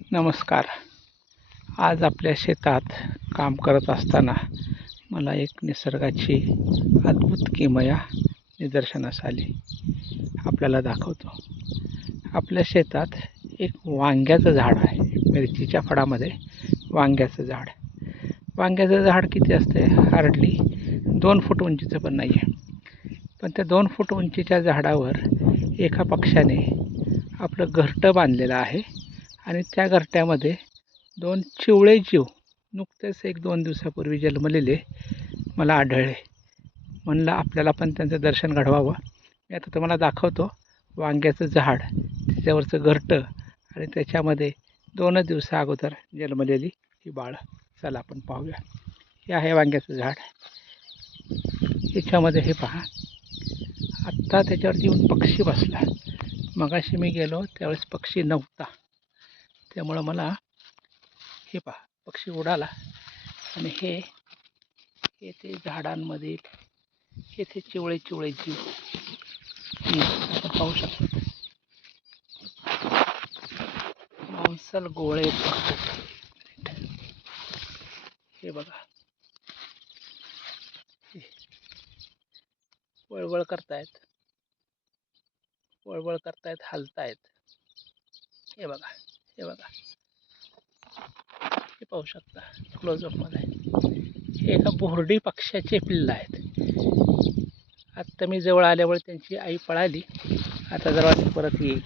नमस्कार. आज आपल्या शेतात काम करत असताना मला एक निसर्गाची अद्भुत किमया निदर्शनास आली. आपल्याला दाखवतो. आपल्या शेतात एक वांग्याचं झाड आहे. मिरचीच्या फळामध्ये वांग्याचं झाड. वांग्याचं झाड किती असते? हार्डली 2 फूट उंचीचं पण नाही आहे. पण त्या 2 फूट उंचीच्या झाडावर एका पक्ष्याने आपलं घरटं बांधलेलं आहे आणि त्या घरट्यामध्ये 2 चिवळे जीव नुकतेच 1-2 दिवसापूर्वी जन्मलेले मला आढळले. म्हणलं आपल्याला पण त्यांचं दर्शन घडवावं. मी आता तुम्हाला दाखवतो वांग्याचं झाड, त्याच्यावरचं घरटं आणि त्याच्यामध्ये 2 दिवसा अगोदर जन्मलेली ही बाळ. चला आपण पाहूया. हे आहे वांग्याचं झाड. याच्यामध्ये हे पहा, आत्ता त्याच्यावरती येऊन पक्षी बसला. मगाशी मी गेलो त्यावेळेस पक्षी नव्हता. त्यामुळं मला हे पहा, पक्षी उडाला आणि हे ते झाडांमध्ये येथे चिवळे जीव आपण पाहू शकतो. मांसल गोळे हे बघा, वळवळ करतायत, हलतायत. हे बघा, हे पाहू शकता क्लोजअपमध्ये. हे एका बोर्डी पक्ष्याचे पिल्लं आहेत. आत्ता मी जवळ आल्यामुळे त्यांची आई पळाली. आता जरा परत येईल.